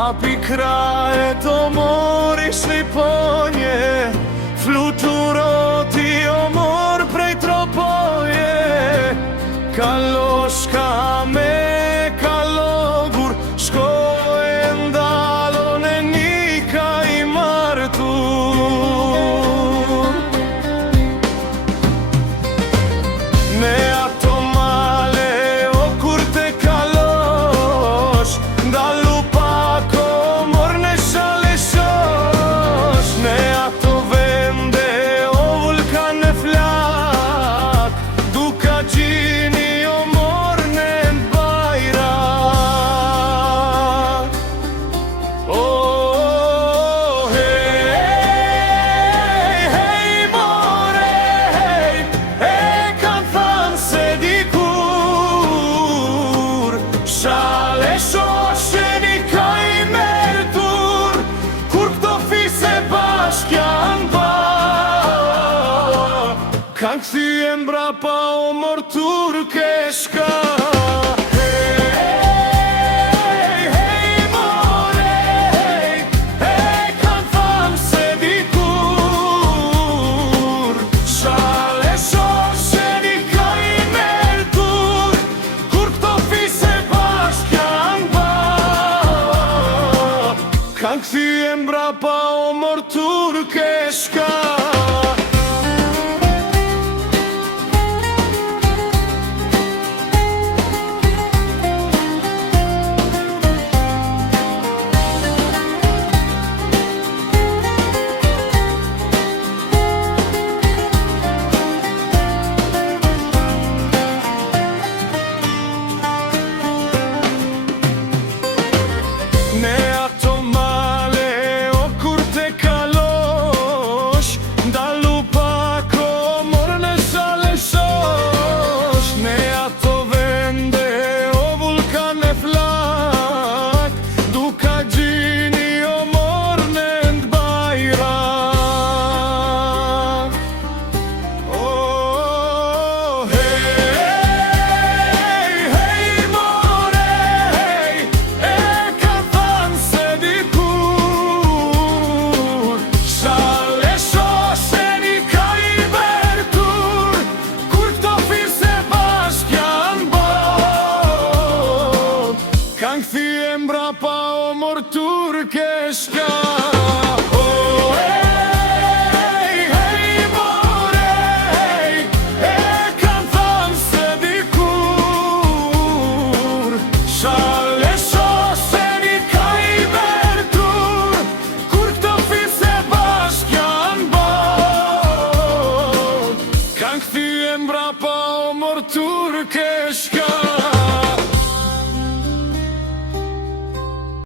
Hapi krajet o mori shliponje, fluturoti o mor prej tropoje. Kaloshka me kalogur, shkoj ndalon e nika i martur. Ne ato male o kur te kalosh, ndalu pako mor në shale shosh. Ne ato vende o vulkan e flak, duka gjini o mor në bajrak. Oh, hey, hey, more, hey, kan than se dikur shale shoshen i ka i mertur, kur këto fise bashk janë ba, kanë kthye mbrapa o mor turkeshka. Hey, hey, more, hey, kanë than se dikur shale shoshen i ka i mertur, kur këto fise bashk janë ba, kanë kthye mbrapa o mor turkeshka. Ne ato male o kur te kalosh, ndalu pako mor në shale shosh. Ne ato vende o vulkan e flak, duka gjini o mor në bajrak. Oh, hey, hey, more, kan than se dikur shale shoshen i ka i mertur, kur këto fise bashk janë bot, kanë kthye mbrapa o mor turkeshka. Oh, hey, hey, more, kan than se dikur shale shoshen i ka i mertur, kur këto fise bashk janë bot, kanë kthye mbrapa o mor turkeshka.